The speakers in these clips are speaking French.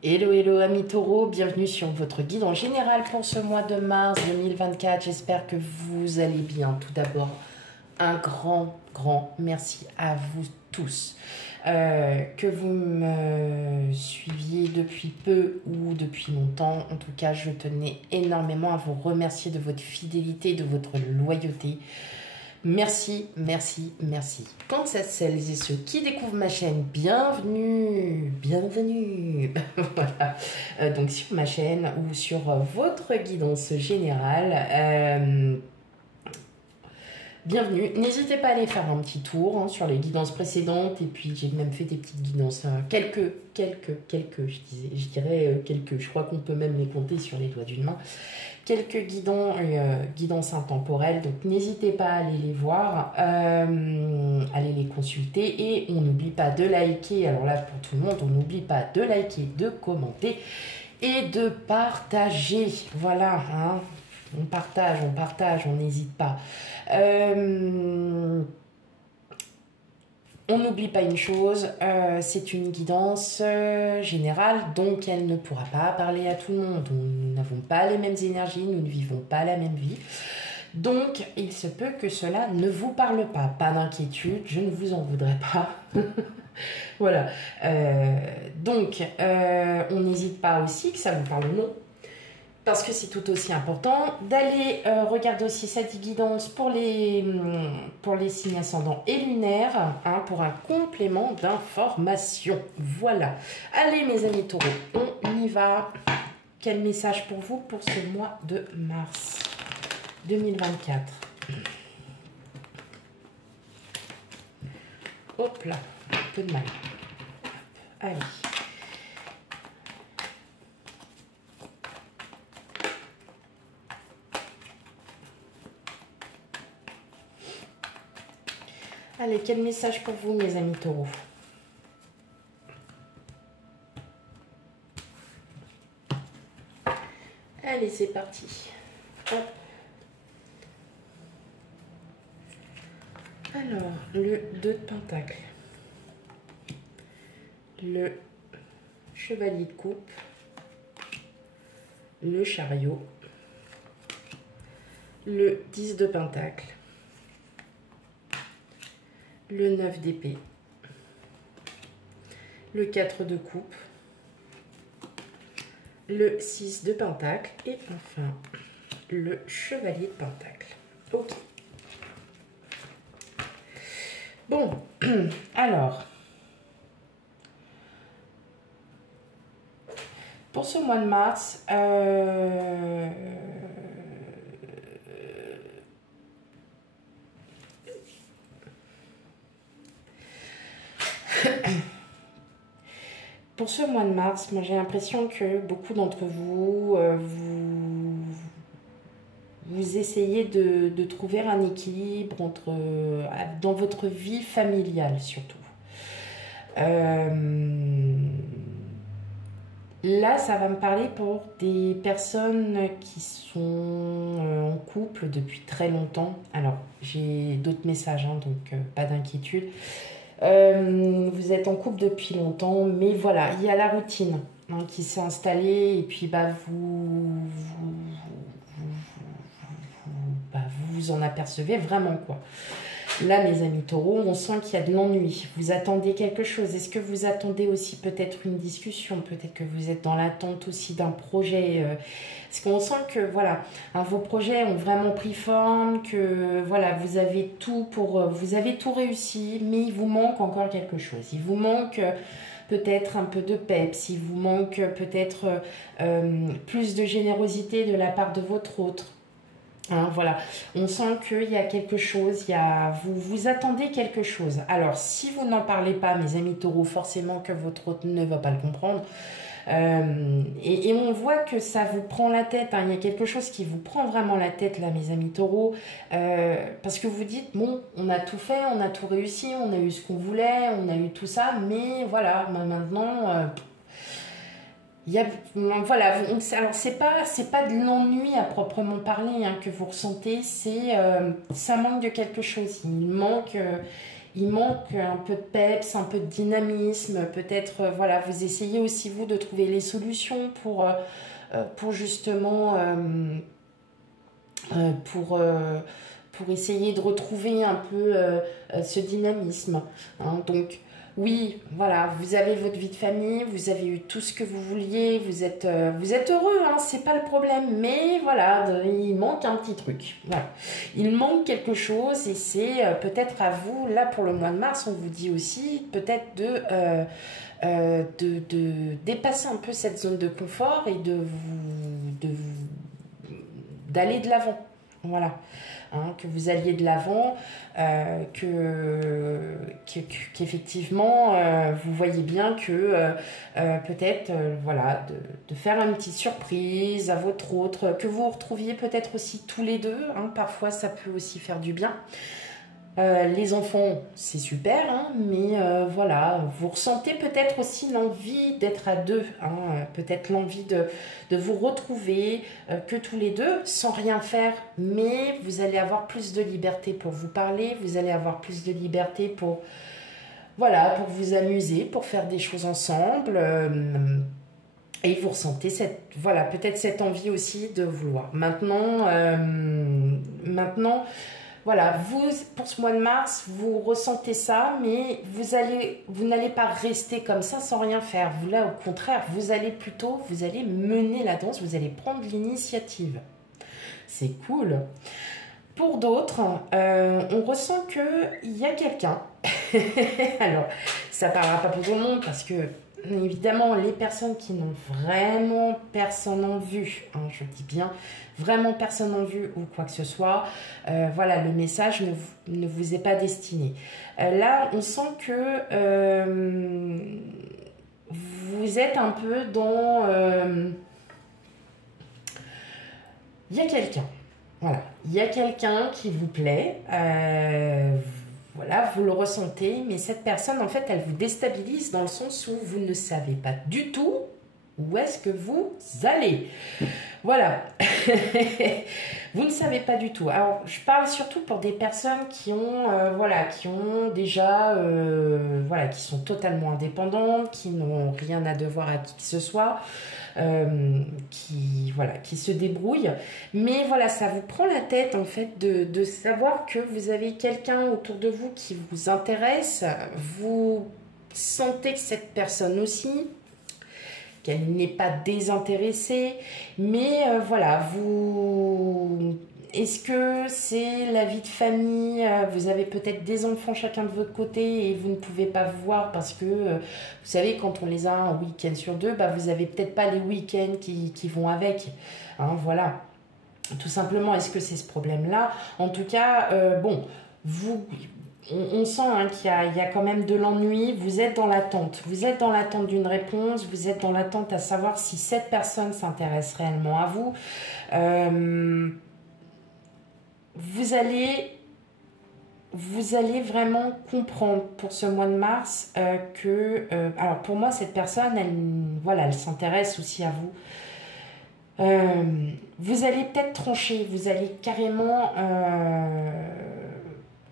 Hello, hello amis taureaux, bienvenue sur votre guide en général pour ce mois de mars 2024. J'espère que vous allez bien. Tout d'abord, un grand merci à vous tous. Que vous me suiviez depuis peu ou depuis longtemps. En tout cas, je tenais énormément à vous remercier de votre fidélité, de votre loyauté. Merci. Quant à celles et ceux qui découvrent ma chaîne, bienvenue. Voilà. Donc sur ma chaîne ou sur votre guidance générale, bienvenue. N'hésitez pas à aller faire un petit tour sur les guidances précédentes. Et puis j'ai même fait des petites guidances, quelques, je dirais quelques. Je crois qu'on peut même les compter sur les doigts d'une main. Quelques guidances intemporelles, donc n'hésitez pas à aller les voir, aller les consulter, et on n'oublie pas de liker, alors là pour tout le monde, on n'oublie pas de liker, de commenter et de partager, voilà, hein. On partage, on n'hésite pas. On n'oublie pas une chose, c'est une guidance générale, donc elle ne pourra pas parler à tout le monde. Nous n'avons pas les mêmes énergies, nous ne vivons pas la même vie. Donc, il se peut que cela ne vous parle pas. Pas d'inquiétude, je ne vous en voudrais pas. Voilà. Donc, on n'hésite pas aussi, que ça vous parle ou non, parce que c'est tout aussi important, d'aller regarder aussi cette guidance pour les signes ascendants et lunaires, hein, pour un complément d'information. Voilà. Allez mes amis taureaux, on y va. Quel message pour vous pour ce mois de mars 2024? Hop là, un peu de mal. Hop, allez. Allez, quel message pour vous, mes amis taureaux? Allez, c'est parti. Hop. Alors, le 2 de Pentacle. Le Chevalier de Coupe. Le Chariot. Le 10 de Pentacle. Le 9 d'épée, le 4 de coupe, le 6 de pentacle et enfin le chevalier de pentacle. Ok. Bon, alors, pour ce mois de mars, pour ce mois de mars, moi j'ai l'impression que beaucoup d'entre vous, vous essayez de trouver un équilibre dans votre vie familiale surtout. Là, ça va me parler pour des personnes qui sont en couple depuis très longtemps. Alors, j'ai d'autres messages, hein, donc pas d'inquiétude. Vous êtes en couple depuis longtemps, mais voilà, il y a la routine, hein, qui s'est installée, et puis bah, vous en apercevez vraiment, quoi. Là, mes amis taureaux, on sent qu'il y a de l'ennui. Vous attendez quelque chose. Est-ce que vous attendez aussi peut-être une discussion? Peut-être que vous êtes dans l'attente aussi d'un projet. Parce qu'on sent que voilà, hein, vos projets ont vraiment pris forme, que voilà, vous avez tout réussi, mais il vous manque encore quelque chose. Il vous manque peut-être un peu de peps. Il vous manque peut-être plus de générosité de la part de votre autre. Hein, voilà, on sent qu'il y a quelque chose, vous attendez quelque chose. Alors, si vous n'en parlez pas, mes amis taureaux, forcément que votre hôte ne va pas le comprendre. Et on voit que ça vous prend la tête, hein. Il y a quelque chose qui vous prend vraiment la tête, là, mes amis taureaux. Parce que vous dites, bon, on a tout fait, on a tout réussi, on a eu ce qu'on voulait, on a eu tout ça, mais voilà, maintenant... voilà, alors c'est pas de l'ennui à proprement parler, hein, que vous ressentez, ça manque de quelque chose. il manque un peu de peps, un peu de dynamisme. Peut-être, voilà, vous essayez aussi, vous, de trouver les solutions pour justement, pour essayer de retrouver un peu ce dynamisme. Hein. Donc, oui, voilà, vous avez votre vie de famille, vous avez eu tout ce que vous vouliez, vous êtes heureux, hein, c'est pas le problème, mais voilà, il manque un petit truc. Voilà. Il manque quelque chose et c'est peut-être à vous, là pour le mois de mars, on vous dit aussi peut-être de dépasser un peu cette zone de confort et d'aller de l'avant. Voilà. Hein, que vous alliez de l'avant, qu'effectivement, vous voyez bien que peut-être, voilà, de faire une petite surprise à votre autre, que vous vous retrouviez peut-être aussi tous les deux, hein, parfois ça peut aussi faire du bien. Les enfants, c'est super, hein, mais voilà, vous ressentez peut-être aussi l'envie d'être à deux, hein, peut-être l'envie de vous retrouver que tous les deux, sans rien faire, mais vous allez avoir plus de liberté pour vous parler, vous allez avoir plus de liberté pour, voilà, pour vous amuser, pour faire des choses ensemble. Et vous ressentez voilà, peut-être cette envie aussi de vouloir. Maintenant, voilà, vous, pour ce mois de mars, vous ressentez ça, mais vous n'allez pas rester comme ça sans rien faire. Vous, là, au contraire, vous allez mener la danse, vous allez prendre l'initiative. C'est cool. Pour d'autres, on ressent qu'il y a quelqu'un. Alors, ça ne parlera pas pour tout le monde parce que, évidemment, les personnes qui n'ont vraiment personne en vue, hein, je dis bien vraiment personne en vue ou quoi que ce soit, voilà, le message ne vous est pas destiné. Là, on sent que vous êtes un peu dans... il y a quelqu'un. Voilà, il y a quelqu'un qui vous plaît, voilà, vous le ressentez, mais cette personne, en fait, elle vous déstabilise dans le sens où vous ne savez pas du tout où est-ce que vous allez. Voilà, vous ne savez pas du tout. Alors, je parle surtout pour des personnes qui ont, voilà, qui ont déjà, voilà, qui sont totalement indépendantes, qui n'ont rien à devoir à qui que ce soit. Voilà, qui se débrouille. Mais voilà, ça vous prend la tête en fait de savoir que vous avez quelqu'un autour de vous qui vous intéresse. Vous sentez que cette personne aussi, qu'elle n'est pas désintéressée. Mais voilà, est-ce que c'est la vie de famille? Vous avez peut-être des enfants chacun de votre côté et vous ne pouvez pas vous voir parce que, vous savez, quand on les a un week-end sur deux, bah, vous n'avez peut-être pas les week-ends qui vont avec. Hein, voilà. Tout simplement, est-ce que c'est ce problème-là? En tout cas, bon, on sent hein, qu'il y a quand même de l'ennui. Vous êtes dans l'attente. Vous êtes dans l'attente d'une réponse. Vous êtes dans l'attente à savoir si cette personne s'intéresse réellement à vous. Vous allez vraiment comprendre pour ce mois de mars que... alors pour moi, cette personne, elle s'intéresse aussi à vous. Vous allez peut-être trancher, vous allez carrément...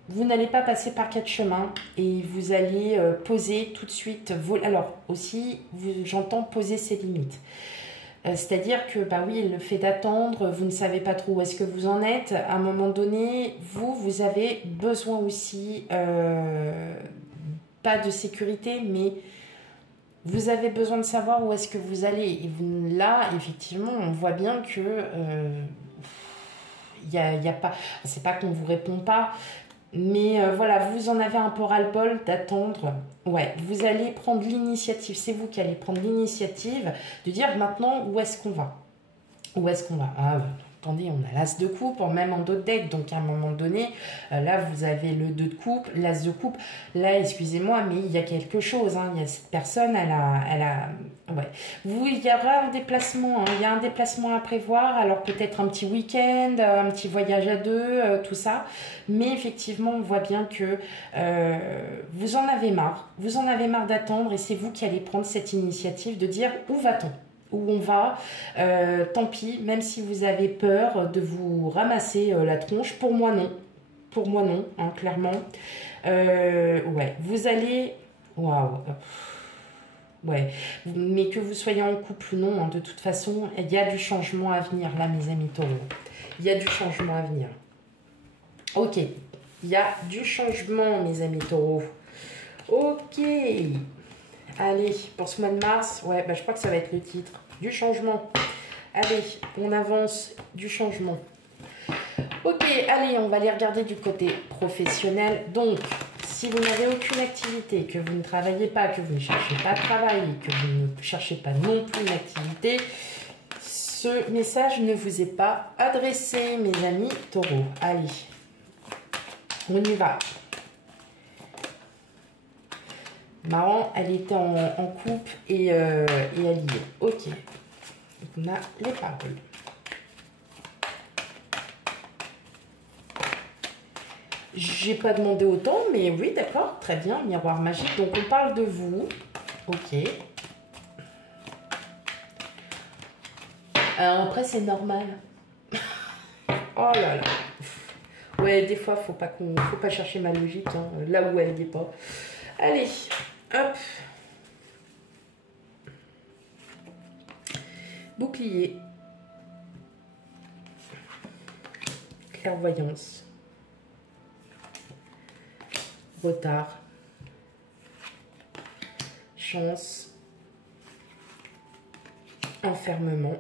vous n'allez pas passer par quatre chemins et vous allez poser tout de suite... alors aussi, j'entends poser ses limites. C'est-à-dire que, bah oui, le fait d'attendre, vous ne savez pas trop où est-ce que vous en êtes. À un moment donné, vous avez besoin aussi, pas de sécurité, mais vous avez besoin de savoir où est-ce que vous allez. Et là, effectivement, on voit bien que y a pas... C'est pas qu'on vous répond pas, mais voilà, vous en avez un peu ras-le-bol d'attendre. Ouais, vous allez prendre l'initiative. C'est vous qui allez prendre l'initiative de dire maintenant où est-ce qu'on va. Où est-ce qu'on va? Ah, attendez, on a l'as de coupe, même en dos de deck. Donc à un moment donné, là vous avez le 2 de coupe, l'as de coupe. Là, excusez-moi, mais il y a quelque chose. Hein. Il y a cette personne, elle a ouais. Il y aura un déplacement. Hein. Il y a un déplacement à prévoir. Alors peut-être un petit week-end, un petit voyage à deux, tout ça. Mais effectivement, on voit bien que vous en avez marre. Vous en avez marre d'attendre et c'est vous qui allez prendre cette initiative de dire où va-t-on? Où on va, tant pis, même si vous avez peur de vous ramasser la tronche, pour moi non, hein, clairement. Ouais, vous allez... Waouh. Ouais, mais que vous soyez en couple ou non, hein, de toute façon, il y a du changement à venir, là, mes amis taureaux. Il y a du changement à venir. Ok, il y a du changement, mes amis taureaux. Ok. Allez, pour ce mois de mars, ouais, bah, je crois que ça va être le titre. Du changement. Allez, on avance, du changement. Ok, allez, on va aller regarder du côté professionnel. Donc, si vous n'avez aucune activité, que vous ne travaillez pas, que vous ne cherchez pas de travail, que vous ne cherchez pas non plus une activité, ce message ne vous est pas adressé, mes amis taureaux. Allez, on y va. Marrant, elle était en couple et elle y est. Ok, donc on a les paroles. J'ai pas demandé autant, mais oui, d'accord, très bien, miroir magique. Donc, on parle de vous. Ok. Alors, après, c'est normal. Oh là là. Ouais, des fois, faut pas chercher ma logique, hein, là où elle n'est pas. Allez, hop. Bouclier. Clairvoyance. Retard. Chance. Enfermement.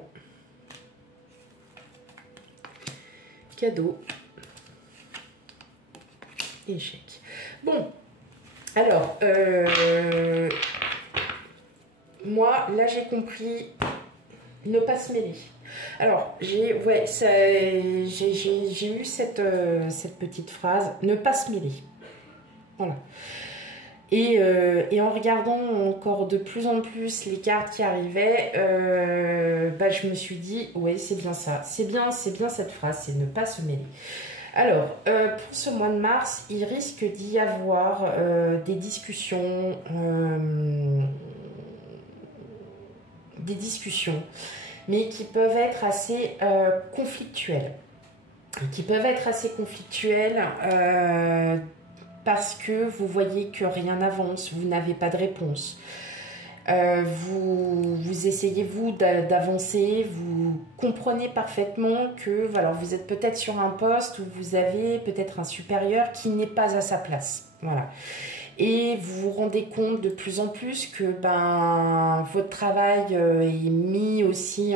Cadeau. Échec. Bon. Alors, moi, là, j'ai compris ne pas se mêler. Alors, j'ai eu cette petite phrase, ne pas se mêler. Voilà. Et en regardant encore de plus en plus les cartes qui arrivaient, bah, je me suis dit, ouais, c'est bien ça. C'est bien cette phrase, c'est ne pas se mêler. Alors, pour ce mois de mars, il risque d'y avoir des discussions, mais qui peuvent être assez conflictuelles. Parce que vous voyez que rien n'avance, vous n'avez pas de réponse. Vous essayez, vous, d'avancer, vous comprenez parfaitement que voilà, vous êtes peut-être sur un poste où vous avez peut-être un supérieur qui n'est pas à sa place. Voilà. Et vous vous rendez compte de plus en plus que votre travail est mis aussi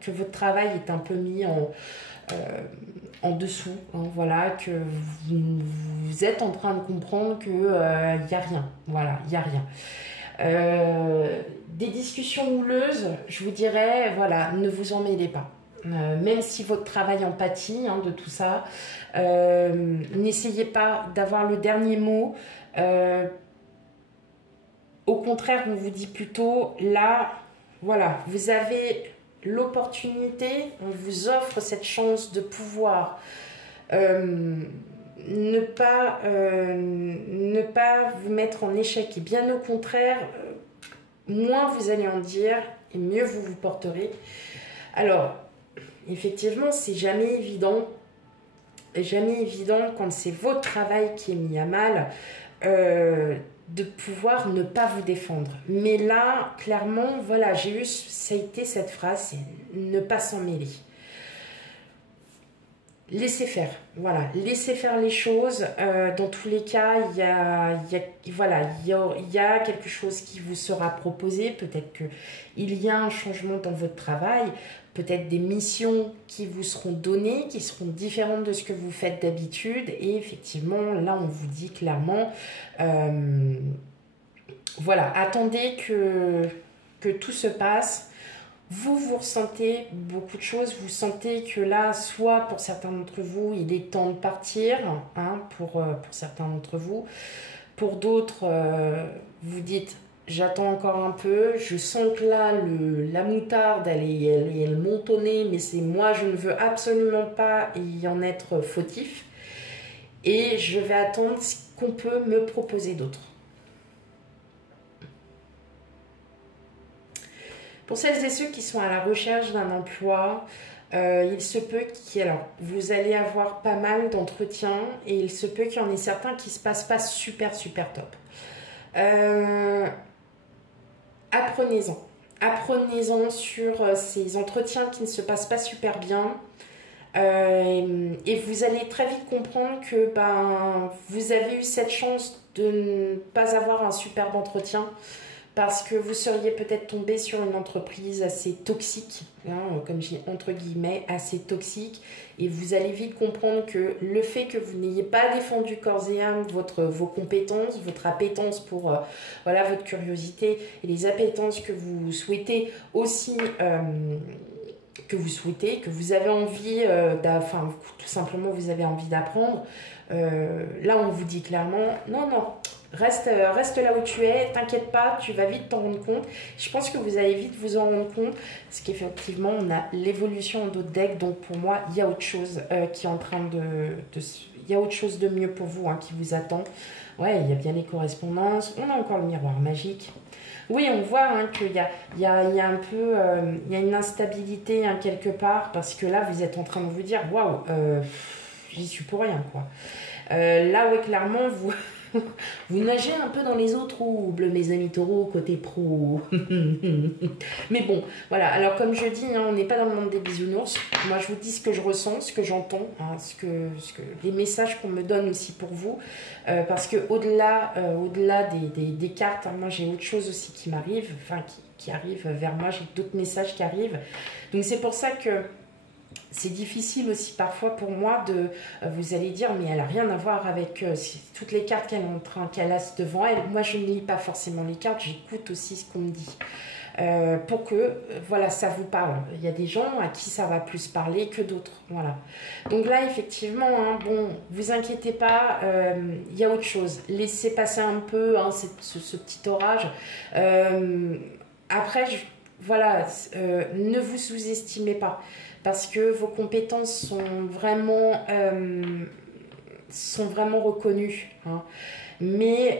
que votre travail est un peu mis en dessous, hein, voilà, que vous êtes en train de comprendre que y a rien, voilà, il y a rien. Des discussions houleuses, je vous dirais, voilà, ne vous en mêlez pas. Même si votre travail en pâtit, hein, de tout ça, n'essayez pas d'avoir le dernier mot. Au contraire, on vous dit plutôt, là, voilà, vous avez l'opportunité, on vous offre cette chance de pouvoir ne pas vous mettre en échec. Et bien au contraire, moins vous allez en dire, et mieux vous vous porterez. Alors, effectivement, c'est jamais évident quand c'est votre travail qui est mis à mal, de pouvoir ne pas vous défendre. Mais là, clairement, voilà, ça a été cette phrase, c'est ne pas s'en mêler. Laissez faire, voilà, laissez faire les choses. Dans tous les cas, il y a quelque chose qui vous sera proposé. Peut-être qu'il y a un changement dans votre travail, peut-être des missions qui vous seront données, qui seront différentes de ce que vous faites d'habitude. Et effectivement, là, on vous dit clairement, voilà, attendez que tout se passe. Vous ressentez beaucoup de choses, vous sentez que là, soit pour certains d'entre vous, il est temps de partir, hein, pour certains d'entre vous. Pour d'autres, vous dites, j'attends encore un peu, je sens que là, la moutarde, elle monte au nez, mais c'est moi, je ne veux absolument pas y en être fautif. Et je vais attendre ce qu'on peut me proposer d'autre. Pour celles et ceux qui sont à la recherche d'un emploi, il se peut alors, vous allez avoir pas mal d'entretiens et il se peut qu'il y en ait certains qui se passent pas super top. Apprenez-en. Apprenez-en sur ces entretiens qui ne se passent pas super bien. Et vous allez très vite comprendre que vous avez eu cette chance de ne pas avoir un superbe entretien parce que vous seriez peut-être tombé sur une entreprise assez toxique, hein, comme je dis entre guillemets, assez toxique, et vous allez vite comprendre que le fait que vous n'ayez pas défendu corps et âme vos compétences, votre appétence pour voilà, votre curiosité et les appétences que vous souhaitez aussi que vous avez envie enfin tout simplement vous avez envie d'apprendre, là on vous dit clairement non, reste là où tu es, t'inquiète pas, tu vas vite t'en rendre compte. Je pense que vous allez vite vous en rendre compte parce qu'effectivement on a l'évolution en d'autres decks, donc pour moi il y a autre chose qui est en train il y a autre chose de mieux pour vous, hein, qui vous attend. Ouais, il y a bien les correspondances, on a encore le miroir magique. Oui, on voit, hein, qu'il y a un peu il y a une instabilité, hein, quelque part, parce que là vous êtes en train de vous dire waouh, j'y suis pour rien, quoi. Là, ouais, clairement, vous nagez un peu dans les eaux troubles, mes amis taureaux, côté pro. Mais bon, voilà. Alors, comme je dis, hein, on n'est pas dans le monde des bisounours. Moi, je vous dis ce que je ressens, ce que j'entends, hein, les messages qu'on me donne aussi pour vous. Parce que au-delà des cartes, hein, moi, j'ai autre chose aussi qui m'arrive, enfin, qui arrive vers moi. J'ai d'autres messages qui arrivent. Donc, c'est pour ça que c'est difficile aussi parfois pour moi de... vous allez dire, mais elle n'a rien à voir avec toutes les cartes qu'elle a devant elle. Moi, je ne lis pas forcément les cartes, j'écoute aussi ce qu'on me dit. Pour que, voilà, ça vous parle. Il y a des gens à qui ça va plus parler que d'autres, voilà. Donc là, effectivement, hein, bon, vous inquiétez pas, il y a autre chose. Laissez passer un peu, hein, ce petit orage. Après, voilà, ne vous sous-estimez pas. Parce que vos compétences sont vraiment reconnues, hein. Mais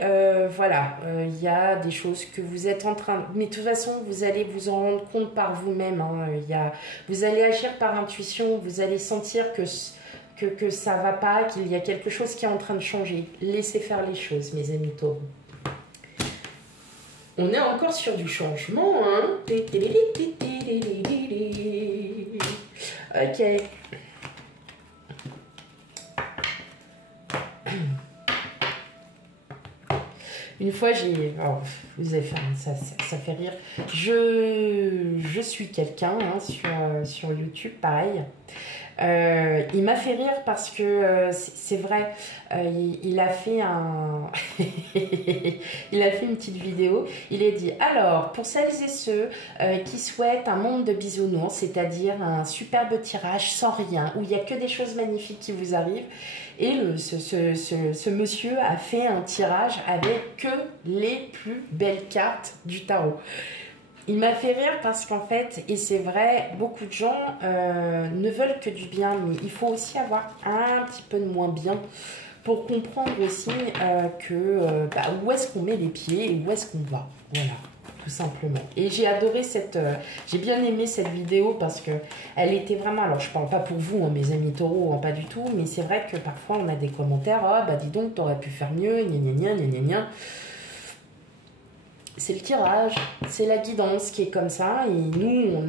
voilà, il y a des choses que vous êtes en train... Mais de toute façon, vous allez vous en rendre compte par vous-même, hein. Vous allez agir par intuition, vous allez sentir que ça ne va pas, qu'il y a quelque chose qui est en train de changer. Laissez faire les choses, mes amis taureaux. On est encore sur du changement, hein. Ok. Une fois, vous avez fait ça fait rire. Je suis quelqu'un, hein, sur YouTube, pareil. Il m'a fait rire parce que c'est vrai, il a fait il a fait une petite vidéo. Il a dit, alors, pour celles et ceux qui souhaitent un monde de bisounours, c'est-à-dire un superbe tirage sans rien, où il n'y a que des choses magnifiques qui vous arrivent, et ce monsieur a fait un tirage avec que les plus belles cartes du tarot. Il m'a fait rire parce qu'en fait, et c'est vrai, beaucoup de gens ne veulent que du bien, mais il faut aussi avoir un petit peu de moins bien pour comprendre aussi où est-ce qu'on met les pieds et où est-ce qu'on va. Voilà, tout simplement. Et j'ai adoré j'ai bien aimé cette vidéo parce que elle était vraiment, alors je parle pas pour vous, hein, mes amis taureaux, hein, pas du tout, mais c'est vrai que parfois on a des commentaires, oh bah dis donc, t'aurais pu faire mieux, gna gna gna gna gna gna. C'est le tirage, c'est la guidance qui est comme ça, et nous on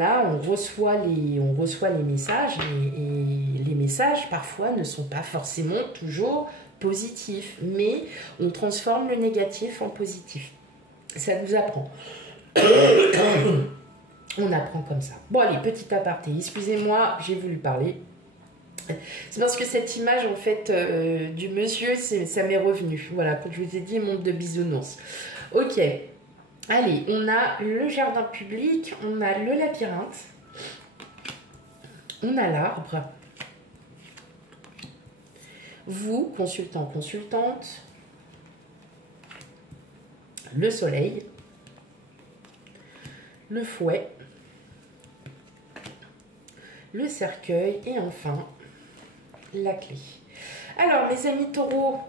reçoit les messages, et les messages parfois ne sont pas forcément toujours positifs, mais on transforme le négatif en positif. Ça nous apprend. On apprend comme ça. Bon allez, petit aparté, excusez-moi, j'ai voulu parler. C'est parce que cette image en fait du monsieur, ça m'est revenu. Voilà, quand je vous ai dit monde de bisounours. Ok. Allez, on a le jardin public, on a le labyrinthe, on a l'arbre. Vous, consultant, consultante, le soleil, le fouet, le cercueil et enfin la clé. Alors, mes amis taureaux,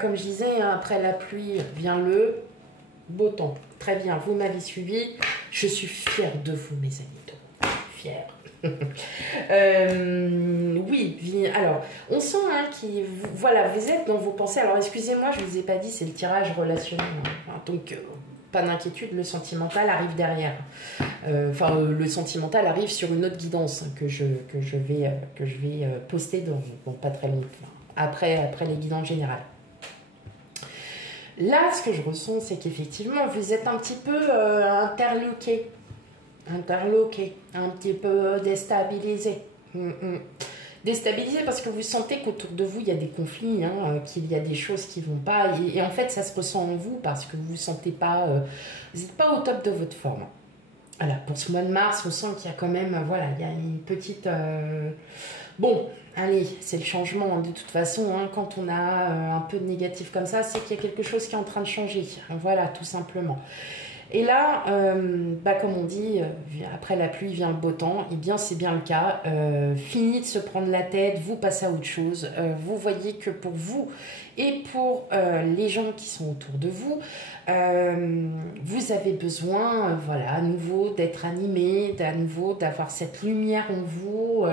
comme je disais, hein, après la pluie vient le beau temps. Très bien, vous m'avez suivi. Je suis fière de vous, mes amis taureaux. fière. Oui, alors, on sent voilà, vous êtes dans vos pensées. Alors, excusez-moi, je ne vous ai pas dit, c'est le tirage relationnel. Hein. Donc, pas d'inquiétude, le sentimental arrive derrière. Le sentimental arrive sur une autre guidance que je vais poster dans pas très longtemps. Après les guidances générales. Là, ce que je ressens, c'est qu'effectivement, vous êtes un petit peu interloqué, un petit peu déstabilisé. Déstabilisé parce que vous sentez qu'autour de vous, il y a des conflits, qu'il y a des choses qui ne vont pas. Et en fait, ça se ressent en vous parce que vous ne sentez pas, vous n'êtes pas au top de votre forme. Voilà, pour ce mois de mars, on sent qu'il y a quand même, voilà, il y a une petite... Bon, allez, c'est le changement. De toute façon, quand on a un peu de négatif comme ça, c'est qu'il y a quelque chose qui est en train de changer. Voilà, tout simplement. Et là, comme on dit, après la pluie vient le beau temps. Eh bien, c'est bien le cas. Fini de se prendre la tête, vous passez à autre chose. Vous voyez que pour vous et pour les gens qui sont autour de vous, vous avez besoin, voilà, à nouveau d'être animé, à nouveau d'avoir cette lumière en vous,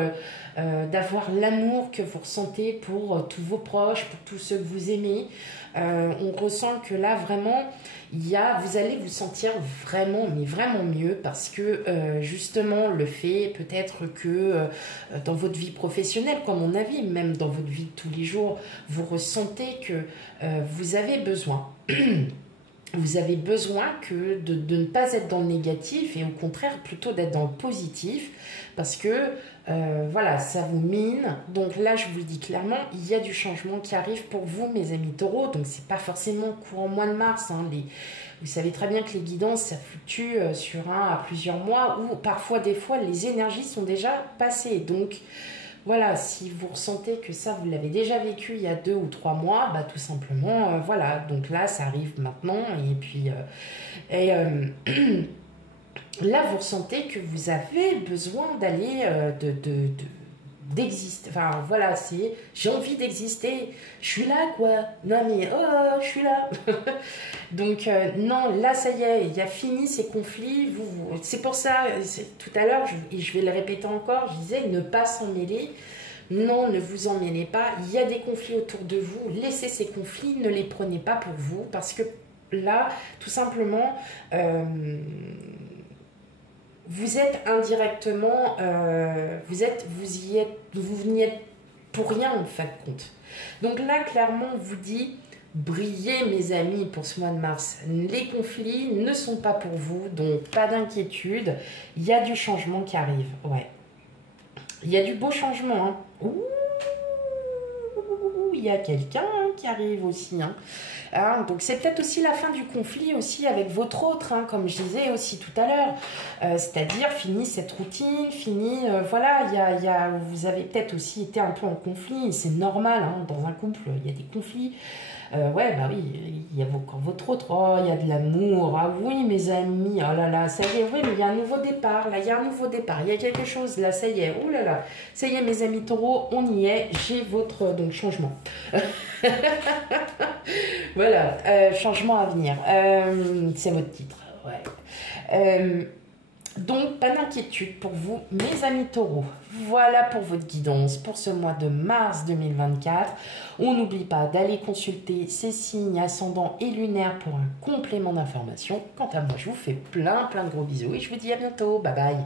d'avoir l'amour que vous ressentez pour tous vos proches, pour tous ceux que vous aimez. On ressent que là, vraiment, vous allez vous sentir vraiment, mais vraiment mieux parce que justement, le fait peut-être que dans votre vie professionnelle, comme mon avis, même dans votre vie de tous les jours, vous ressentez que vous avez besoin. Vous avez besoin de ne pas être dans le négatif et au contraire plutôt d'être dans le positif parce que voilà, ça vous mine. Donc là, je vous le dis clairement, il y a du changement qui arrive pour vous, mes amis taureaux. Donc c'est pas forcément courant mois de mars. Vous savez très bien que les guidances, ça fluctue sur 1 à plusieurs mois ou parfois, des fois, les énergies sont déjà passées. Donc voilà, si vous ressentez que ça, vous l'avez déjà vécu il y a 2 ou 3 mois, tout simplement, voilà. Donc là, ça arrive maintenant. Et puis, là, vous ressentez que vous avez besoin d'aller, d'exister. Enfin, voilà, j'ai envie d'exister. Je suis là, quoi. Non, mais, je suis là. Donc, non, là, ça y est, il y a fini ces conflits. C'est pour ça, tout à l'heure, et je vais le répéter encore, je disais, ne pas s'en mêler. Non, ne vous en mêlez pas. Il y a des conflits autour de vous. Laissez ces conflits, ne les prenez pas pour vous. Parce que là, tout simplement, vous êtes indirectement, vous n'y êtes pour rien en fin de compte. Donc là, clairement, on vous dit, brillez mes amis pour ce mois de mars. Les conflits ne sont pas pour vous, donc pas d'inquiétude. Il y a du changement qui arrive, ouais. Il y a du beau changement, hein. Ouh, il y a quelqu'un qui arrive aussi, donc c'est peut-être aussi la fin du conflit aussi avec votre autre, comme je disais aussi tout à l'heure, c'est-à-dire fini cette routine, voilà, vous avez peut-être aussi été un peu en conflit, c'est normal, dans un couple, il y a des conflits, oui, il y a votre autre, il y a de l'amour, ah oui mes amis, oh là là, ça y est, oui, mais il y a un nouveau départ, là, il y a un nouveau départ, il y a quelque chose, là, ça y est, oh là là, ça y est mes amis taureaux, on y est, j'ai votre, donc, changement. Voilà, changement à venir, c'est votre titre, ouais. Donc, pas d'inquiétude pour vous, mes amis taureaux. Voilà pour votre guidance pour ce mois de mars 2024. On n'oublie pas d'aller consulter ces signes ascendants et lunaires pour un complément d'information. Quant à moi, je vous fais plein de gros bisous et je vous dis à bientôt. Bye bye.